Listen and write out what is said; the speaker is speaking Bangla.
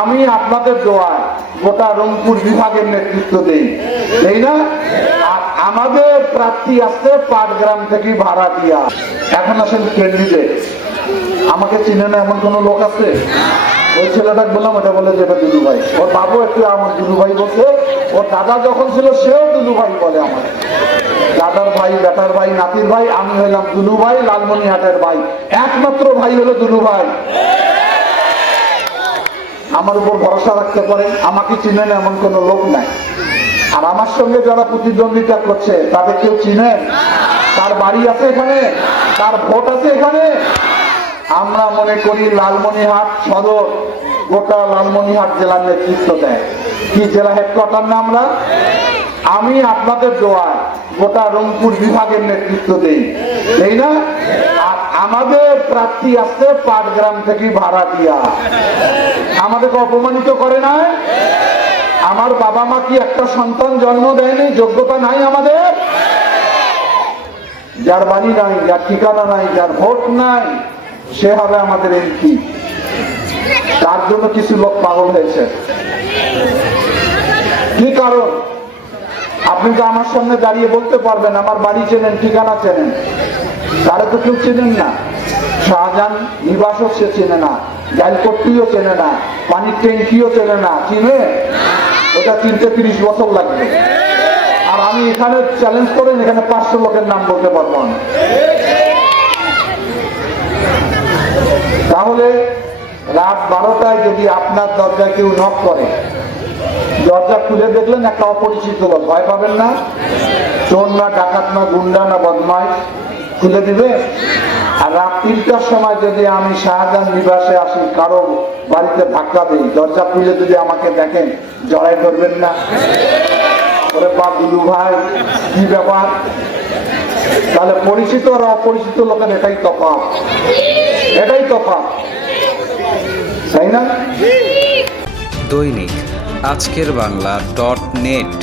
আমি আপনাদের দোয়ায় গোটা রংপুর বিভাগের নেতৃত্ব দেই, তাই না? আমাদের প্রার্থী আসছে পাটগ্রাম থেকে ভাড়াটিয়া। এখন আসেন ক্যান্ডিডেট। আমাকে চিনে না এমন কোন লোক আছে? ওই ছেলেটাকে বললাম, ওটা বলে যে এটা দুলু ভাই। ওর বাবু একটু আমার দুলু ভাই বলছে, ওর দাদা যখন ছিল সেও দুলু ভাই বলে। আমার দাদার ভাই, বেটার ভাই, নাতির ভাই, আমি হইলাম দুলু ভাই, লালমনিহাটের ভাই। একমাত্র ভাই হলো দুলু ভাই। আমার উপর ভরসা রাখতে পারেন। আমাকে চিনেন এমন কোন লোক নাই। আর আমার সঙ্গে যারা প্রতিদ্বন্দ্বিতা করছে তাদের কেউ চিনেন? তার বাড়ি আছে এখানে? তার ভোট আছে এখানে? আমরা মনে করি লালমনিহাট সদর গোটা লালমনিহাট জেলার নেতৃত্ব দেয়। কি জেলা হেডকোয়ার্টার না আমরা? আমি আপনাদের দোয়ায় গোটা রংপুর বিভাগের নেতৃত্ব দেই, তাই না? আর আমাদের প্রার্থী আসছে পাটগ্রাম থেকে ভাড়াটিয়া। আমাদেরকে অপমানিত করে না? আমার বাবা মা কি একটা সন্তান জন্ম দেয়নি? যোগ্যতা নাই আমাদের? যার বাড়ি নাই, যার ঠিকানা নাই, যার ভোট নাই, সে হবে আমাদের এমপি। তার জন্য কিছু লোক পাগল হয়েছে। কি কারণ? আপনি তো আমার সামনে দাঁড়িয়ে বলতে পারবেন আমার বাড়ি চেনেন, ঠিকানা চেনেন। তারা তো কেউ চেনেন না। শাহজাহান নিবাসও সে চেনে না, জালপট্টিও চেনে না, পানির ট্যাঙ্কিও চেনে না। চিনে? ওটা চিনতে 30 বছর লাগবে। আর আমি এখানে চ্যালেঞ্জ করেন, এখানে 500 লোকের নাম বলতে পারবো না। তাহলে রাত 12টায় যদি আপনার দরজায় কেউ নক করে, দরজা খুলে দেখলেন একটা অপরিচিত লোক, ভয় পাবেন না? চোর না, ডাকাত না, গুন্ডা না, বদমাইশ, খুলে দিবে? আর রাত 3টার সময় যদি আমি শাহজাহান নিবাসে আসি, কারো বাড়িতে ধাক্কা দিই, দরজা খুলে যদি আমাকে দেখেন, জড়াই করবেন না? ওরে বাপ দুলু ভাই, কি ব্যাপার? তাহলে পরিচিত আর অপরিচিত লোকের এটাই তফাৎ, এটাই তফাৎ, তাই না? দৈনিক আজকের বাংলা .net